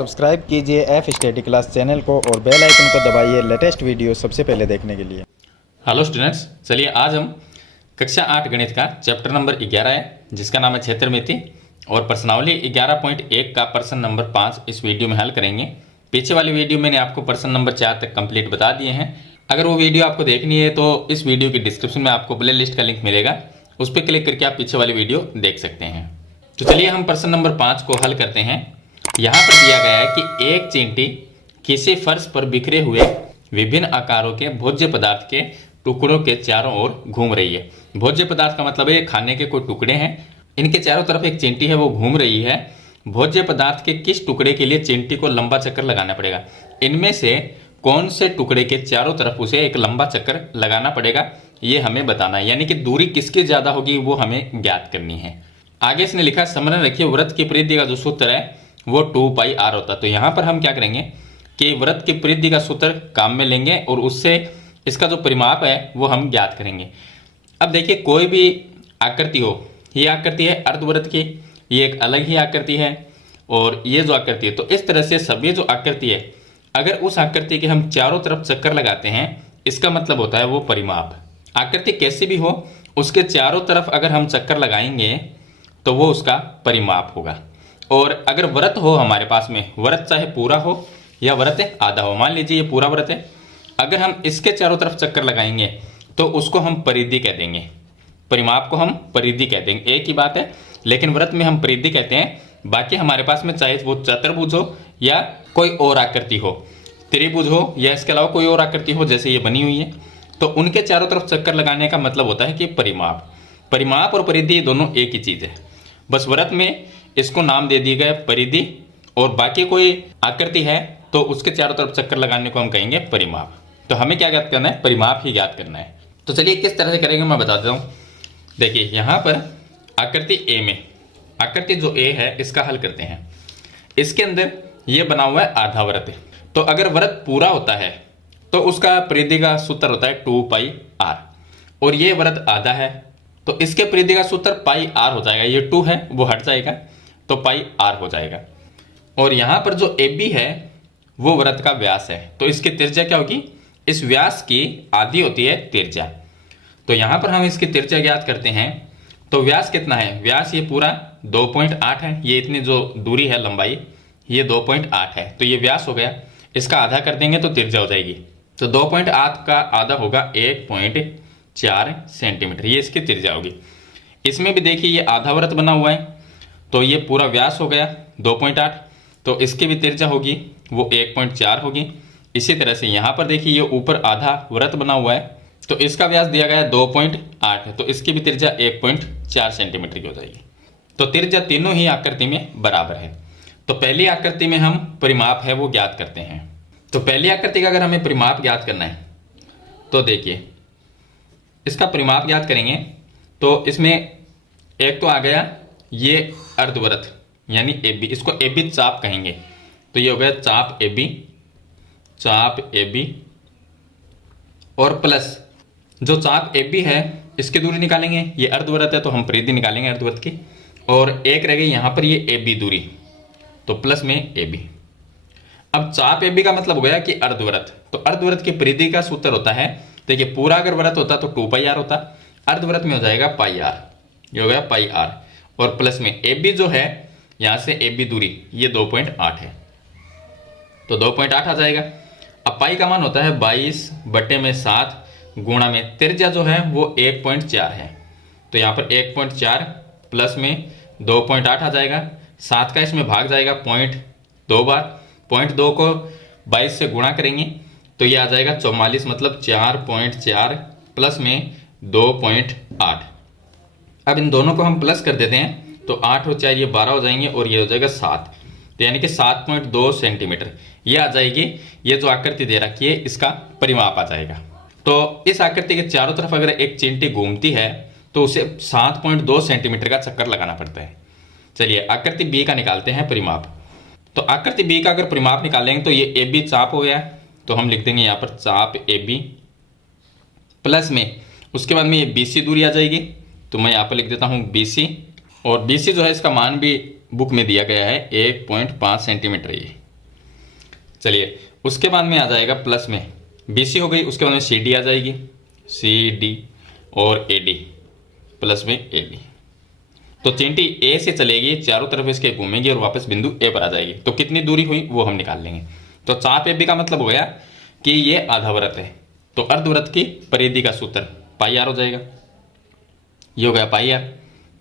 Subscribe कीजिए F study class channel को और बेल आइकन को दबाइए लेटेस्ट वीडियो सबसे पहले देखने के लिए। हेलो स्टूडेंट्स, चलिए आज हम कक्षा 8 गणित का चैप्टर नंबर 11 है जिसका नाम है क्षेत्रमिति और प्रश्नावली 11.1 का प्रश्न नंबर 5 इस वीडियो में हल करेंगे। पीछे वाली वीडियो मैंने आपको प्रश्न नंबर 4 तक कंप्लीट बता दिए हैं। अगर वो वीडियो आपको देखनी है तो इस वीडियो की डिस्क्रिप्शन में आपको प्ले लिस्ट का लिंक मिलेगा, उस पर क्लिक करके आप पीछे वाली वीडियो देख सकते हैं। तो चलिए हम प्रश्न नंबर 5 को हल करते हैं। यहाँ पर दिया गया है कि एक चींटी किसी फर्श पर बिखरे हुए विभिन्न आकारों के भोज्य पदार्थ के टुकड़ों के चारों ओर घूम रही है। भोज्य पदार्थ का मतलब है खाने के कोई टुकड़े हैं, इनके चारों तरफ एक चींटी है वो घूम रही है। भोज्य पदार्थ के किस टुकड़े के लिए चींटी को लंबा चक्कर लगाना पड़ेगा, इनमें से कौन से टुकड़े के चारों तरफ उसे एक लंबा चक्कर लगाना पड़ेगा, ये हमें बताना है। यानी कि दूरी किसकी ज्यादा होगी वो हमें ज्ञात करनी है। आगे इसने लिखा स्मरण रखिए वृत्त की परिधि का जो सूत्र है वो 2πr होता है। तो यहाँ पर हम क्या करेंगे कि वृत्त की परिधि का सूत्र काम में लेंगे और उससे इसका जो परिमाप है वो हम ज्ञात करेंगे। अब देखिए कोई भी आकृति हो, ये आकृति है अर्धवृत्त की, ये एक अलग ही आकृति है और ये जो आकृति है, तो इस तरह से सभी जो आकृति है अगर उस आकृति के हम चारों तरफ चक्कर लगाते हैं इसका मतलब होता है वो परिमाप। आकृति कैसी भी हो उसके चारों तरफ अगर हम चक्कर लगाएंगे तो वो उसका परिमाप होगा। और अगर व्रत हो हमारे पास में, व्रत चाहे पूरा हो या व्रत आधा हो, मान लीजिए ये पूरा व्रत है, अगर हम इसके चारों तरफ चक्कर लगाएंगे तो उसको हम परिधि कह देंगे, परिमाप को हम परिधि कह देंगे। एक ही बात है, लेकिन व्रत में हम परिधि कहते हैं। बाकी हमारे पास में चाहे वो चतुर्भुज हो या कोई और आकृति हो, त्रिभुज हो या इसके अलावा कोई और आकृति हो जैसे ये बनी हुई है, तो उनके चारों तरफ चक्कर लगाने का मतलब होता है कि परिमाप। परिमाप और परिधि दोनों एक ही चीज है, बस व्रत में इसको नाम दे दिए गए परिधि और बाकी कोई आकृति है तो उसके चारों तरफ चक्कर लगाने को हम कहेंगे परिमाप। तो हमें क्या ज्ञात करना है, परिमाप ही ज्ञात करना है। तो चलिए किस तरह से करेंगे मैं बता देता हूँ। देखिए यहाँ पर आकृति ए में, आकृति जो ए है इसका हल करते हैं। इसके अंदर ये बना हुआ है आधा व्रत। तो अगर व्रत पूरा होता है तो उसका परिधि का सूत्र होता है 2πr और ये व्रत आधा है तो इसके परिधि का सूत्र πr हो जाएगा। ये 2 है वो हट जाएगा तो πr हो जाएगा। और यहाँ पर जो AB है वो व्रत का व्यास है तो इसकी त्रिज्या क्या होगी, इस व्यास की आधी होती है त्रिज्या। तो यहाँ पर हम इसकी त्रिज्या ज्ञात करते हैं। तो व्यास कितना है, व्यास ये पूरा 2.8 है, ये इतनी जो दूरी है लंबाई ये 2.8 है, तो ये व्यास हो गया। इसका आधा कर देंगे तो त्रिज्या हो जाएगी। तो 2.8 का आधा होगा 1.4 सेंटीमीटर, ये इसकी त्रिज्या होगी। इसमें भी देखिए ये आधा व्रत बना हुआ है तो ये पूरा व्यास हो गया 2.8, तो इसकी भी त्रिज्या होगी वो 1.4 होगी। इसी तरह से यहाँ पर देखिए ये ऊपर आधा व्रत बना हुआ है तो इसका व्यास दिया गया है 2.8 तो इसकी भी त्रिज्या 1.4 सेंटीमीटर की हो जाएगी। तो त्रिज्या तीनों ही आकृति में बराबर है। तो पहली आकृति में हम परिमाप है वो ज्ञात करते हैं। तो पहली आकृति का अगर हमें परिमाप ज्ञात करना है तो देखिए इसका परिमाप ज्ञात करेंगे तो इसमें एक तो आ गया ये अर्धवृत्त यानी AB, इसको AB चाप कहेंगे। तो ये हो गया चाप AB और प्लस जो चाप AB है इसकी दूरी निकालेंगे, ये अर्धवृत्त है तो हम परिधि निकालेंगे अर्धवृत्त की, और एक रह गई यहाँ पर ये AB दूरी तो प्लस में AB। अब चाप AB का मतलब हो गया कि अर्धवृत्त, तो अर्धवृत्त की परिधि का सूत्र होता है, देखिए पूरा अगर वृत्त होता तो 2πr होता, अर्धवृत्त में हो जाएगा πr, ये हो गया πr और प्लस में AB जो है यहाँ से AB दूरी ये 2.8 है तो 2.8 आ जाएगा। अब पाई का मान होता है 22/7 गुणा में त्रिज्या जो है वो 1.4 है तो यहाँ पर 1.4 प्लस में 2.8 आ जाएगा, 7 का इसमें भाग जाएगा 0.2 बार, 0.2 को 22 से गुणा करेंगे तो ये आ जाएगा 44, मतलब 4.4 प्लस में 2.8। अब इन दोनों को हम प्लस कर देते हैं तो 8 और 4 ये 12 हो जाएंगे और ये हो जाएगा 7, तो यानी कि 7.2 सेंटीमीटर ये आ जाएगी। ये जो आकृति दे रखी है इसका परिमाप आ जाएगा। तो इस आकृति के चारों तरफ अगर एक चींटी घूमती है तो उसे 7.2 सेंटीमीटर का चक्कर लगाना पड़ता है। चलिए आकृति बी का निकालते हैं परिमाप। तो आकृति बी का अगर परिमाप निकालेंगे तो ये AB चाप हो गया तो हम लिख देंगे यहाँ पर चाप AB प्लस में उसके बाद में ये BC दूरी आ जाएगी तो मैं यहाँ पर लिख देता हूँ BC, और BC जो है इसका मान भी बुक में दिया गया है 1.5 सेंटीमीटर। ये चलिए उसके बाद में आ जाएगा प्लस में BC हो गई, उसके बाद में CD आ जाएगी, CD और AD, प्लस में AD। तो चींटी A से चलेगी, चारों तरफ इसके घूमेगी और वापस बिंदु A पर आ जाएगी। तो कितनी दूरी हुई वो हम निकाल लेंगे। तो चाप AB का मतलब हो गया कि ये आधावृत्त है, तो अर्धवृत्त की परिधि का सूत्र पाई आर हो जाएगा। ये हो गया पाई आर।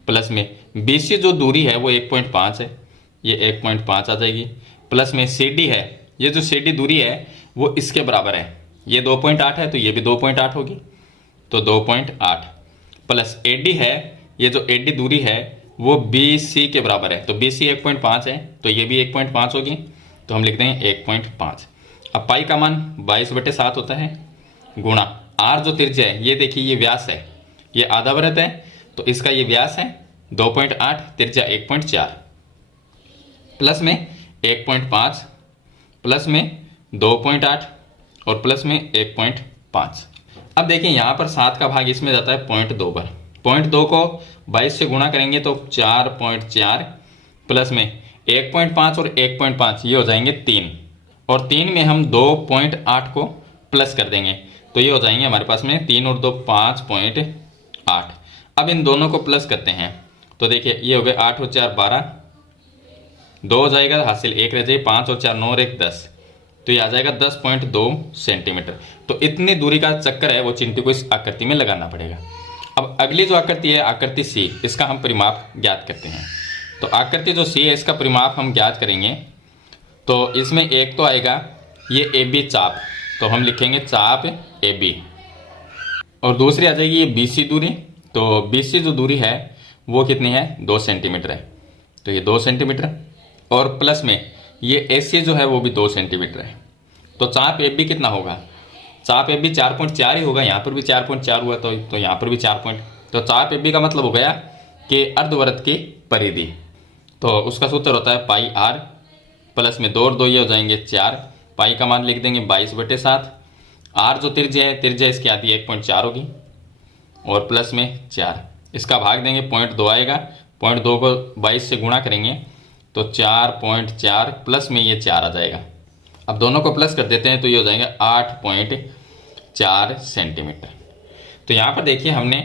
प्लस में BC जो दूरी है वो 1.5 है, ये 1.5 आ जाएगी। प्लस में CD है, ये जो CD दूरी है वो इसके बराबर है, ये 2.8 है तो ये भी 2.8 होगी, तो 2.8। प्लस AD है, ये जो AD दूरी है वो BC के बराबर है, तो BC 1.5 है तो ये भी 1.5 होगी, तो हम लिख देंगे 1.5। अब पाई का मान 22/7 होता है, गुणा R जो त्रिज्या है, ये देखिए ये व्यास है, ये आधावृत्त है तो इसका ये व्यास है 2.8, त्रिज्या 1.4, प्लस में 1.5, प्लस में 2.8 और प्लस में 1.5। अब देखिए यहाँ पर 7 का भाग इसमें जाता है 0.2 पर, 0.2 को 22 से गुणा करेंगे तो 4.4, प्लस में 1.5 और 1.5 ये हो जाएंगे 3, और 3 में हम 2.8 को प्लस कर देंगे तो ये हो जाएंगे हमारे पास में 3 और 2 5.8। अब इन दोनों को प्लस करते हैं तो देखिए ये हो गए 8 और 4 12, 2 हो जाएगा हासिल 1 रह जाएगी, 5 और 4 9 और 1 10, तो ये आ जाएगा 10.2 सेंटीमीटर। तो इतनी दूरी का चक्कर है वो चिंटी को इस आकृति में लगाना पड़ेगा। अब अगली जो आकृति है आकृति C, इसका हम परिमाप ज्ञात करते हैं। तो आकृति जो C है इसका परिमाप हम ज्ञात करेंगे, तो इसमें एक तो आएगा ये AB चाप, तो हम लिखेंगे चाप AB, और दूसरी आ जाएगी ये BC दूरी, तो BC जो दूरी है वो कितनी है 2 सेंटीमीटर है, तो ये 2 सेंटीमीटर, और प्लस में ये AC जो है वो भी 2 सेंटीमीटर है। तो चाप AB कितना होगा, चाप AB 4.4 ही होगा, यहाँ पर भी 4.4 हुआ तो यहाँ पर भी 4. तो चाप AB का मतलब हो गया कि अर्धवृत्त की परिधि, तो उसका सूत्र होता है पाई R, प्लस में 2 और 2 ये हो जाएंगे 4, पाई का मान लिख देंगे 22/7, R जो त्रिज्या है, त्रिज्या इसकी आती है 1.4 होगी, और प्लस में 4, इसका भाग देंगे 0.2 आएगा, 0.2 को 22 से गुणा करेंगे तो 4.4, प्लस में ये 4 आ जाएगा। अब दोनों को प्लस कर देते हैं तो ये हो जाएगा 8.4 सेंटीमीटर। तो यहाँ पर देखिए हमने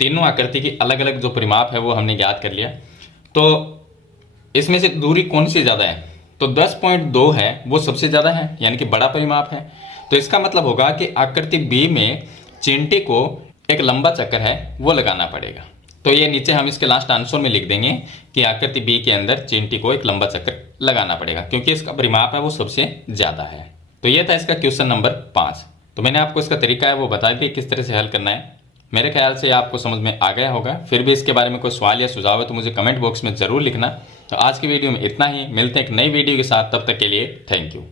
तीनों आकृति की अलग अलग जो परिमाप है वो हमने ज्ञात कर लिया। तो इसमें से दूरी कौन सी ज़्यादा है, तो 10.2 है वो सबसे ज़्यादा है, यानी कि बड़ा परिमाप है। तो इसका मतलब होगा कि आकृति B में चींटी को एक लंबा चक्कर है वो लगाना पड़ेगा। तो ये नीचे हम इसके लास्ट आंसर में लिख देंगे कि आकृति B के अंदर चींटी को एक लंबा चक्कर लगाना पड़ेगा, क्योंकि इसका परिमाप है वो सबसे ज़्यादा है। तो ये था इसका क्वेश्चन नंबर 5। तो मैंने आपको इसका तरीका है वो बता दिया किस तरह से हल करना है। मेरे ख्याल से आपको समझ में आ गया होगा। फिर भी इसके बारे में कोई सवाल या सुझाव है तो मुझे कमेंट बॉक्स में ज़रूर लिखना। तो आज की वीडियो में इतना ही, मिलते हैं एक नई वीडियो के साथ, तब तक के लिए थैंक यू।